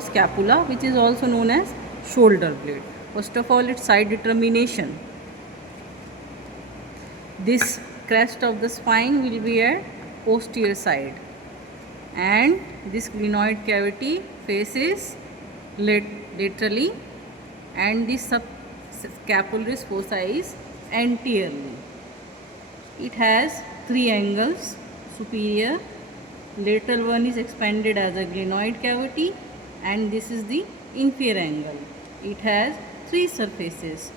Scapula, which is also known as shoulder blade. First of all, its side determination. This crest of the spine will be at posterior side, and this glenoid cavity faces laterally, and this subscapularis fossa is anteriorly. It has three angles: superior, lateral one is expanded as a glenoid cavity, and this is the inferior angle. It has two surfaces,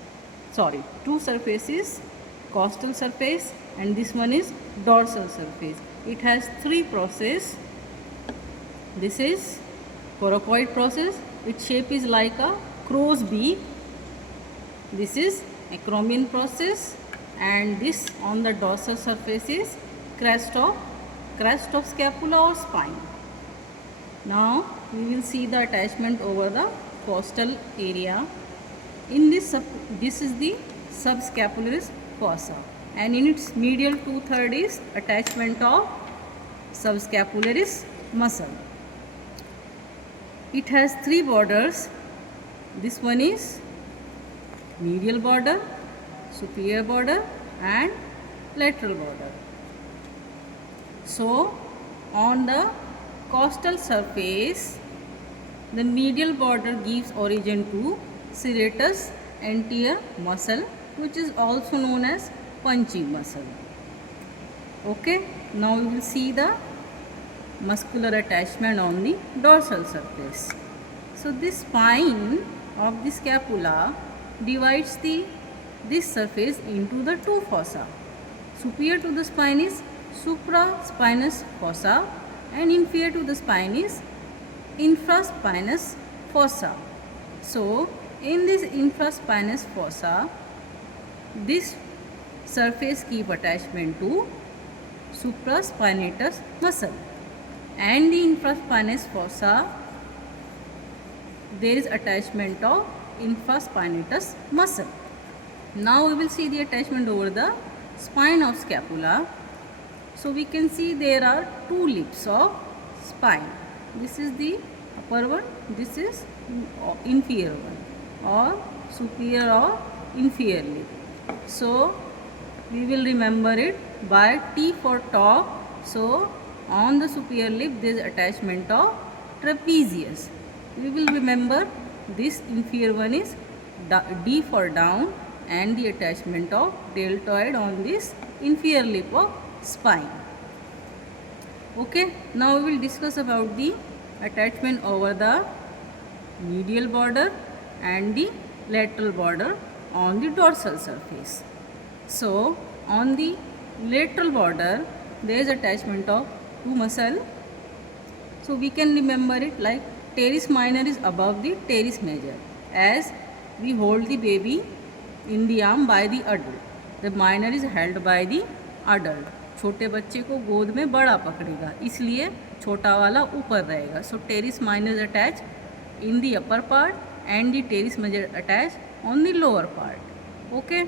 costal surface, and this one is dorsal surface. It has three process. This is coracoid process. Its shape is like a crow's beak. This is acromion process, and this on the dorsal surface is crest of scapula or spine. Now we will see the attachment over the costal area. In this is the subscapularis fossa, and in its medial 2/3 is attachment of subscapularis muscle. It has three borders. This one is medial border, superior border, and lateral border. So on the costal surface, the medial border gives origin to serratus anterior muscle, which is also known as punching muscle. Okay, now we will see the muscular attachment on the dorsal surface. So this spine of the scapula divides this surface into the two fossa. Superior to the spine is supraspinous fossa, and inferior to the spine is infraspinous fossa. So in this infraspinous fossa, this surface keep attachment to supraspinatus muscle, and the infraspinous fossa there is attachment of infraspinatus muscle. Now we will see the attachment over the spine of scapula. So we can see there are two lips of spine. This is the upper one, this is inferior one, or superior or inferior lip. So we will remember it by T for top. So on the superior lip there is attachment of trapezius. We will remember this inferior one is D for down, and the attachment of deltoid on this inferior lip of spine. Okay, now we will discuss about the attachment over the medial border and the lateral border on the dorsal surface. So on the lateral border there is attachment of two muscle. So we can remember it like teres minor is above the teres major, as we hold the baby in the arm by the adult. The minor is held by the adult. छोटे बच्चे को गोद में बड़ा पकड़ेगा, इसलिए छोटा वाला ऊपर रहेगा. So teres minor is attached in the upper part, and the teres major attached on the lower part. Okay,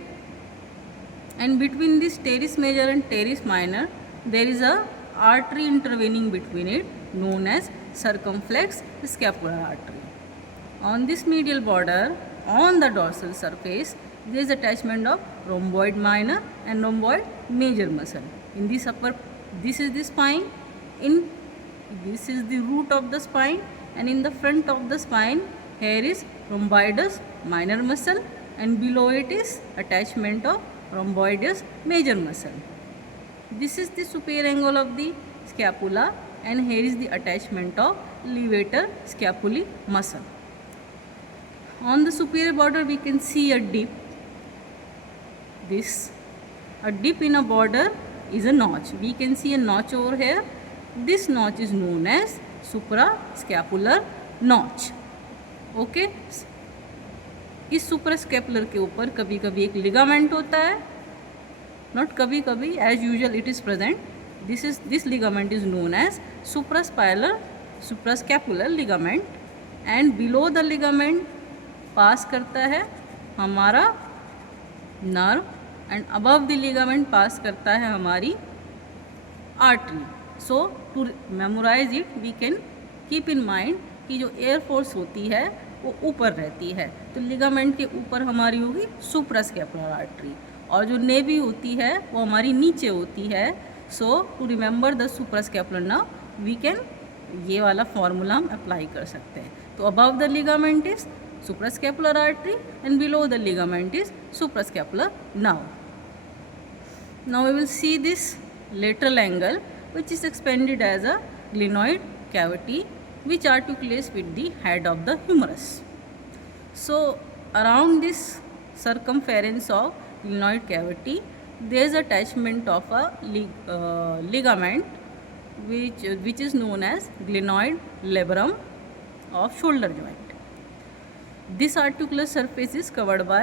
and between this teres major and teres minor there is a artery intervening between it, known as circumflex scapular artery. On this medial border on the dorsal surface there is attachment of rhomboid minor and rhomboid major muscle. In this this is the spine, this is the root of the spine, and in the front of the spine here is rhomboidus minor muscle, and below it is attachment of rhomboidus major muscle. This is the superior angle of the scapula, and here is the attachment of levator scapulae muscle. On the superior border we can see a dip. A dip in a border is a notch. We can see a notch over here. This notch is known as suprascapular notch. Okay, इस सुपरास्कैपुलर के ऊपर कभी कभी एक ligament होता है, not कभी कभी, as usual it is present. This ligament is known as suprascapular ligament, and below the ligament पास करता है हमारा nerve, and above the ligament पास करता है हमारी artery. So to memorize it we can keep in mind की जो air force होती है वो ऊपर रहती है, तो लिगामेंट के ऊपर हमारी होगी सुप्रास्कैपुलर आर्टरी, और जो नेवी होती है वो हमारी नीचे होती है। So to remember the suprascapular nerve we can ये वाला फॉर्मूला हम अप्लाई कर सकते हैं। तो above the ligament is suprascapular artery and below the ligament is suprascapular nerve. Now we will see this lateral angle which is expanded as a glenoid cavity which articulates with the head of the humerus. So around this circumference of glenoid cavity there is attachment of a ligament which is known as glenoid labrum of shoulder joint. This articular surface is covered by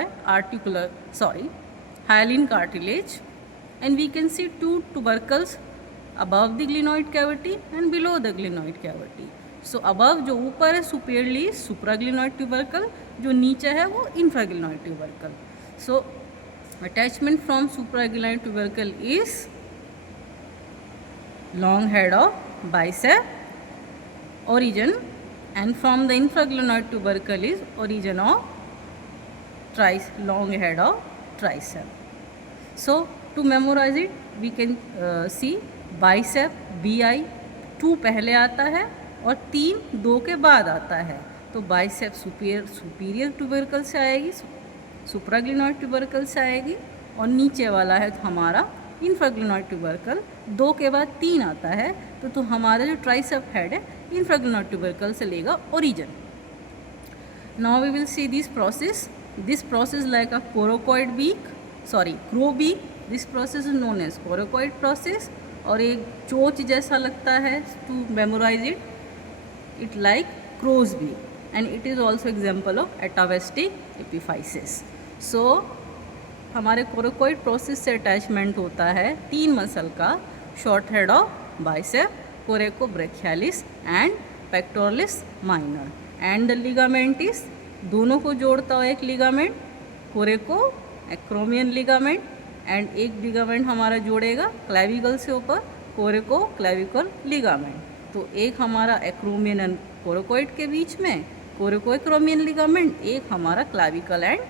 hyaline cartilage, and we can see two tubercles above the glenoid cavity and below the glenoid cavity. So above जो ऊपर है superiorly supraglenoid tubercle, जो नीचे है वो infraglenoid tubercle. So attachment from supraglenoid tubercle is long head of bicep origin, and from the infraglenoid tubercle is origin of long head of tricep. So to memorize it we can see bicep BI 2 पहले आता है और 3 2 के बाद आता है, तो bicep superior tubercle से आएगी, सुप्राग्लिनॉइड ट्यूबरकल से आएगी, और नीचे वाला है तो हमारा इंफ्राग्लिनॉइड ट्यूबरकल 2 के बाद 3 आता है, तो हमारा जो ट्राइसेप हेड है इंफ्राग्लिनॉइड ट्यूबरकल से लेगा origin. Now we will see this process like a crow beak. This process is known as coracoid process, और एक चोच जैसा लगता है to memorise it like crow's beak, and it is also example of atavistic epiphysis. सो हमारे coracoid process से attachment होता है 3 मसल का, short head of bicep, coracobrachialis and pectoralis minor, and the ligament is दोनों को जोड़ता हुआ एक लिगामेंट कोरेको एक्रोमियन लिगामेंट, एंड एक लिगामेंट हमारा जोड़ेगा क्लैविकल से ऊपर कोरेको क्लैविकल लिगामेंट. तो एक हमारा एक्रोमियन एंड कोरोकोइड के बीच में कोरेको एक्रोमियन लिगामेंट, एक हमारा क्लैविकल एंड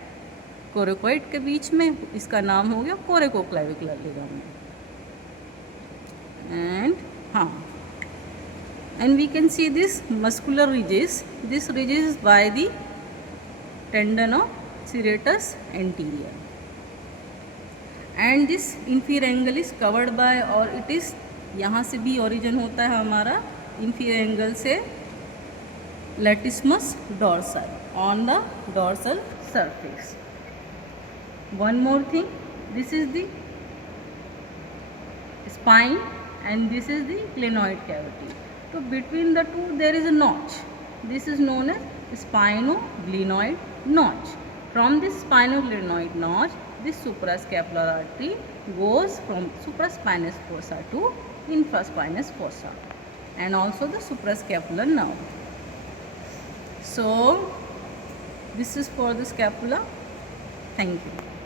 कोरोकोइड के बीच में, इसका नाम हो गया कोरेको clavicular ligament. And we can see this muscular ridges. This ridge is by the tendon of serratus anterior, and this inferior angle is covered by, और it is यहाँ से भी origin होता है हमारा inferior angle से latissimus dorsal on the dorsal surface. One more thing, this is the spine and this is the glenoid cavity. So between the two there is a notch. This is known as spinoglenoid notch. From this spinoglenoid notch, this suprascapular artery goes from supraspinous fossa to infraspinous fossa, and also the suprascapular nerve. So this is for the scapula. Thank you.